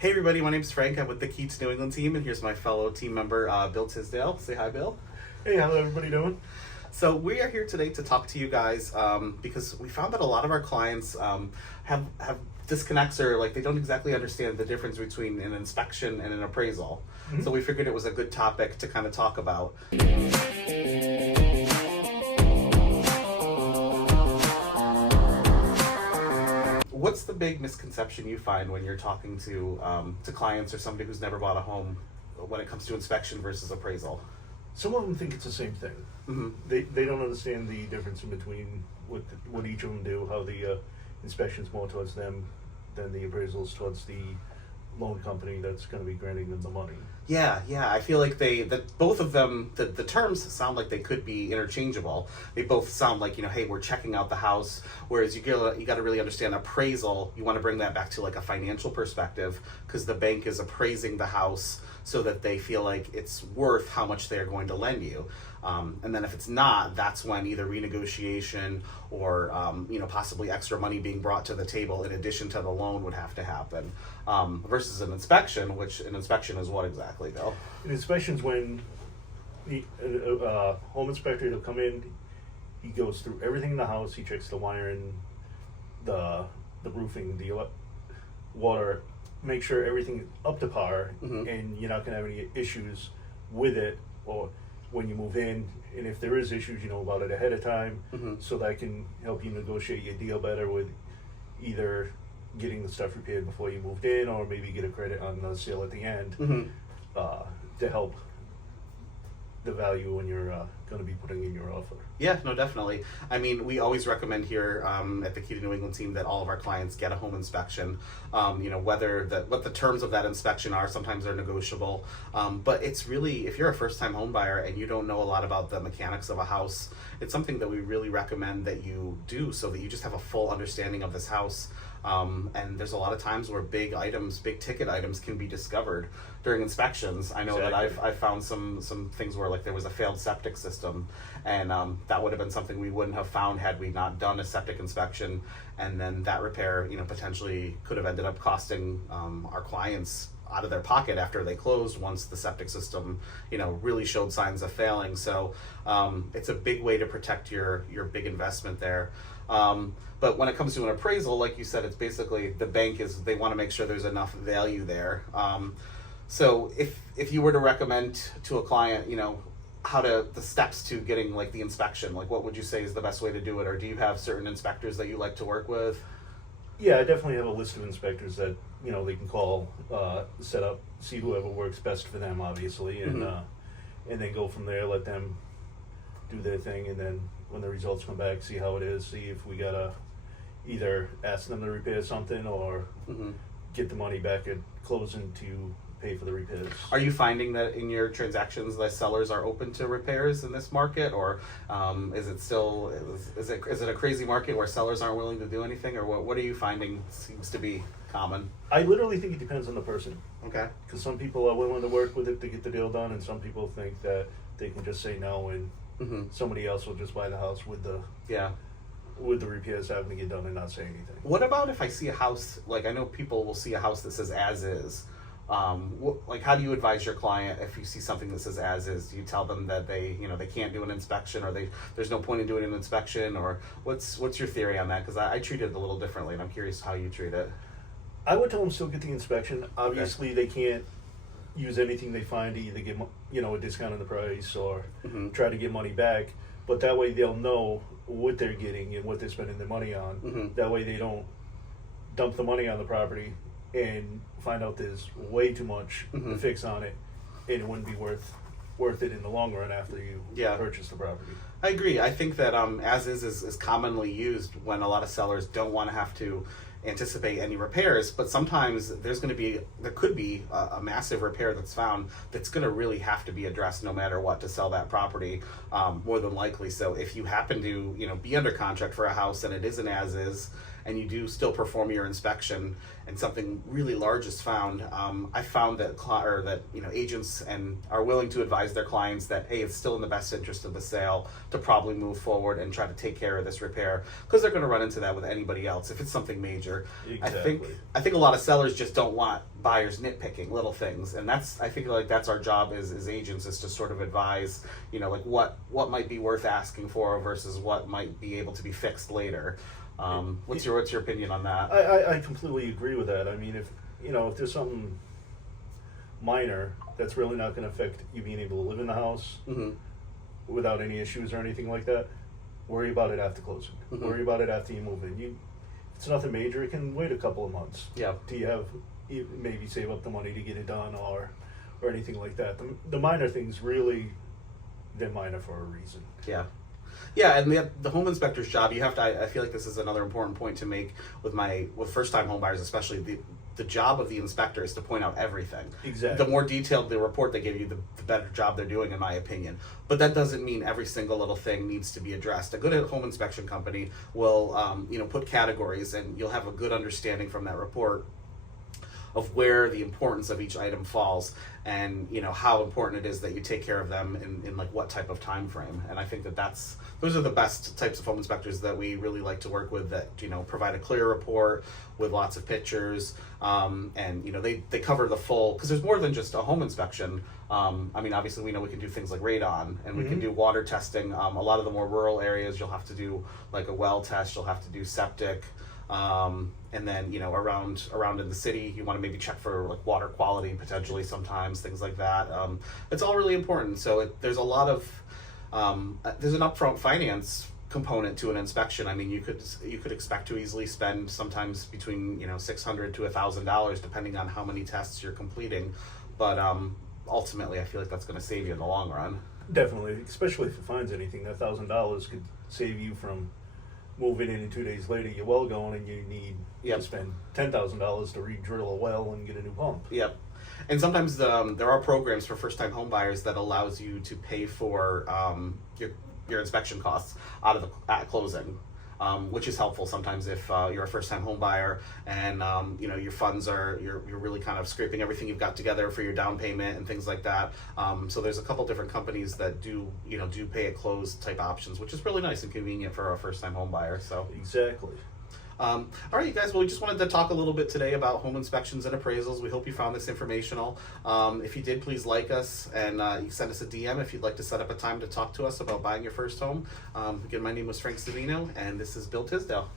Hey everybody, my name's Frank. I'm with the Key to New England team, and here's my fellow team member, Bill Tisdale. Say hi, Bill. Hey, how's everybody doing? So we are here today to talk to you guys because we found that a lot of our clients have disconnects, or like they don't exactly understand the difference between an inspection and an appraisal. Mm-hmm. So we figured it was a good topic to kind of talk about. What's the big misconception you find when you're talking to clients or somebody who's never bought a home when it comes to inspection versus appraisal? Some of them think it's the same thing. Mm-hmm. They don't understand the difference in between what each of them do, how the inspection's more towards them than the appraisals towards the loan company that's going to be granting them the money. Yeah, I feel like both of them, the terms sound like they could be interchangeable. They both sound like, hey, we're checking out the house, whereas you got to really understand appraisal. You want to bring that back to like a financial perspective, because the bank is appraising the house so that they feel like it's worth how much they're going to lend you. And then if it's not, that's when either renegotiation or possibly extra money being brought to the table in addition to the loan would have to happen. Versus an inspection, which an inspection is what exactly, Bill? An inspection's when the home inspector will come in, he goes through everything in the house, he checks the wiring, the roofing, the water, make sure everything is up to par, Mm-hmm. and you're not going to have any issues with it or when you move in. And if there is issues, you know about it ahead of time, Mm-hmm. so that can help you negotiate your deal better with either getting the stuff repaired before you moved in, or maybe get a credit on the sale at the end, Mm-hmm. to help the value when you're going to be putting in your offer. Yeah, no, definitely. I mean, we always recommend here at the Key to New England team that all of our clients get a home inspection. What the terms of that inspection are, sometimes they're negotiable. But it's really, if you're a first-time home buyer and you don't know a lot about the mechanics of a house, it's something that we really recommend that you do so that you just have a full understanding of this house. And there's a lot of times where big ticket items can be discovered during inspections. I know Exactly. that I've found some things where like there was a failed septic system, and that would have been something we wouldn't have found had we not done a septic inspection, and then that repair potentially could have ended up costing our clients out of their pocket after they closed, once the septic system really showed signs of failing. So it's a big way to protect your big investment there. But when it comes to an appraisal, like you said, it's basically the bank they want to make sure there's enough value there. So if you were to recommend to a client, the steps to getting like the inspection, like what would you say is the best way to do it? Or do you have certain inspectors that you like to work with? Yeah, I definitely have a list of inspectors that they can call, set up, see whoever works best for them, obviously, and Mm-hmm. and then go from there. Let them do their thing, and then when the results come back, see how it is. See if we gotta either ask them to repair something or Mm-hmm. get the money back at closing to pay for the repairs. Are you finding that in your transactions the sellers are open to repairs in this market, or is it a crazy market where sellers aren't willing to do anything, or what are you finding seems to be common? I literally think it depends on the person, Okay. because some people are willing to work with it to get the deal done, and some people think that they can just say no and Mm-hmm. somebody else will just buy the house with the repairs having to get done and not say anything. What about if I see a house, like I know people will see a house that says as is. How do you advise your client if you see something that says as is? Do you tell them that they can't do an inspection, or there's no point in doing an inspection, or what's your theory on that? Because I treat it a little differently, and I'm curious how you treat it. I would tell them still get the inspection. Obviously, they can't use anything they find to either get a discount on the price or Mm-hmm. try to get money back. But that way they'll know what they're getting and what they're spending their money on. Mm-hmm. That way they don't dump the money on the property and find out there's way too much Mm-hmm. to fix on it, and it wouldn't be worth it in the long run after you purchase the property. I agree. I think that as is commonly used when a lot of sellers don't want to have to anticipate any repairs, but sometimes there could be a massive repair that's found that's going to really have to be addressed no matter what to sell that property, more than likely. So if you happen to be under contract for a house and it isn't as is, and you do still perform your inspection, and something really large is found, I found that agents and are willing to advise their clients that, hey, it's still in the best interest of the sale to probably move forward and try to take care of this repair, because they're going to run into that with anybody else if it's something major. Exactly. I think a lot of sellers just don't want buyers nitpicking little things, and I think like that's our job as agents, is to sort of advise, like what might be worth asking for versus what might be able to be fixed later. What's your opinion on that? I completely agree with that. I mean, if there's something minor that's really not going to affect you being able to live in the house without any issues or anything like that, worry about it after closing. Worry about it after you move in. If it's nothing major, it can wait a couple of months. Yeah. You maybe save up the money to get it done or anything like that. The minor things, really, they're minor for a reason. Yeah. Yeah, and the home inspector's job, you have to, I feel like this is another important point to make with first-time home buyers especially, the job of the inspector is to point out everything. Exactly. The more detailed the report they give you, the better job they're doing, in my opinion. But that doesn't mean every single little thing needs to be addressed. A good home inspection company will, put categories, and you'll have a good understanding from that report of where the importance of each item falls, and how important it is that you take care of them in like what type of time frame. And I think those are the best types of home inspectors that we really like to work with, that provide a clear report with lots of pictures, and they cover the full, because there's more than just a home inspection. Obviously we know we can do things like radon, and we can do water testing. A lot of the more rural areas, you'll have to do like a well test, you'll have to do septic. And then around in the city, you want to maybe check for like water quality potentially sometimes, things like that. It's all really important. So there's a lot of there's an upfront finance component to an inspection. I mean, you could expect to easily spend sometimes between $600 to $1,000 depending on how many tests you're completing. But ultimately, I feel like that's going to save you in the long run. Definitely, especially if it finds anything. That $1,000 could save you from moving in and 2 days later you're well going, and you need to spend $10,000 to re-drill a well and get a new pump. Yep. And sometimes there are programs for first-time home buyers that allows you to pay for your inspection costs at closing, which is helpful sometimes if you're a first-time home buyer and your funds you're really kind of scraping everything you've got together for your down payment and things like that. So there's a couple different companies that do pay at close type options, which is really nice and convenient for a first-time home buyer. So exactly. All right, you guys, well, we just wanted to talk a little bit today about home inspections and appraisals. We hope you found this informational. If you did, please like us, and you can send us a DM if you'd like to set up a time to talk to us about buying your first home. Again, my name was Frank Savino, and this is Bill Tisdale.